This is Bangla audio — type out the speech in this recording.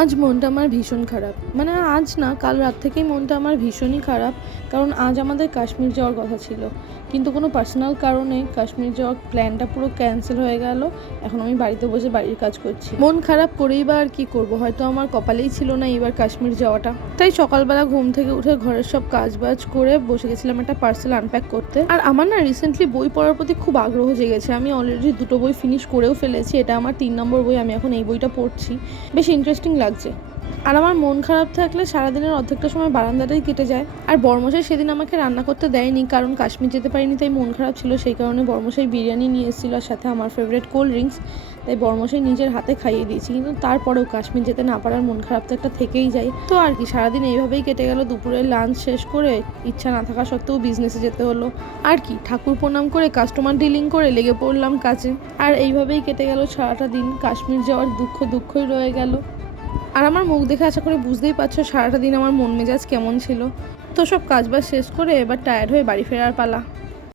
আজ মনটা আমার ভীষণ খারাপ। মানে আজ না, কাল রাত থেকেই মনটা আমার ভীষণই খারাপ। কারণ আজ আমাদের কাশ্মীর যাওয়ার কথা ছিল, কিন্তু কোনো পার্সোনাল কারণে কাশ্মীর যাওয়ার প্ল্যানটা পুরো ক্যান্সেল হয়ে গেল। এখন আমি বাড়িতে বসে বাড়ির কাজ করছি। মন খারাপ করেই বা আর কি করব, হয়তো আমার কপালেই ছিল না এবার কাশ্মীর যাওয়াটা। তাই সকালবেলা ঘুম থেকে উঠে ঘরের সব কাজ বাজ করে বসে গেছিলাম একটা পার্সেল আনপ্যাক করতে। আর আমার না রিসেন্টলি বই পড়ার প্রতি খুব আগ্রহ জেগেছে। আমি অলরেডি 2টো বই ফিনিশ করেও ফেলেছি। এটা আমার 3 নম্বর বই, আমি এখন এই বইটা পড়ছি। বেশ ইন্টারেস্টিং লাগছে। আর আমার মন খারাপ থাকলে সারাদিনের অর্ধেকটা সময় বারান্দাটাই কেটে যায়। আর বর্মশাই সেদিন আমাকে রান্না করতে দেয়নি, কারণ কাশ্মীর যেতে পারিনি, তাই মন খারাপ ছিল। সেই কারণে বর্মশাই বিরিয়ানি নিয়ে এসেছিল, আর সাথে আমার ফেভারিট কোল্ড ড্রিঙ্কস। তাই বর্মশাই নিজের হাতে খাইয়ে দিয়েছি। কিন্তু তারপরেও কাশ্মীর যেতে না পারার মন খারাপ তো একটা থেকেই যায়। তো আর কি, সারাদিন এইভাবেই কেটে গেল। দুপুরের লাঞ্চ শেষ করে ইচ্ছা না থাকা সত্ত্বেও বিজনেসে যেতে হলো। আর কি, ঠাকুর প্রণাম করে কাস্টমার ডিলিং করে লেগে পড়লাম কাজে। আর এইভাবেই কেটে গেল সারাটা দিন। কাশ্মীর যাওয়ার দুঃখই রয়ে গেল। আর আমার মুখ দেখে আশা করে বুঝতেই পারছো সারাটা দিন আমার মন মেজাজ কেমন ছিল। তো সব কাজবাজ শেষ করে এবার টায়ার্ড হয়ে বাড়ি ফেরার পালা।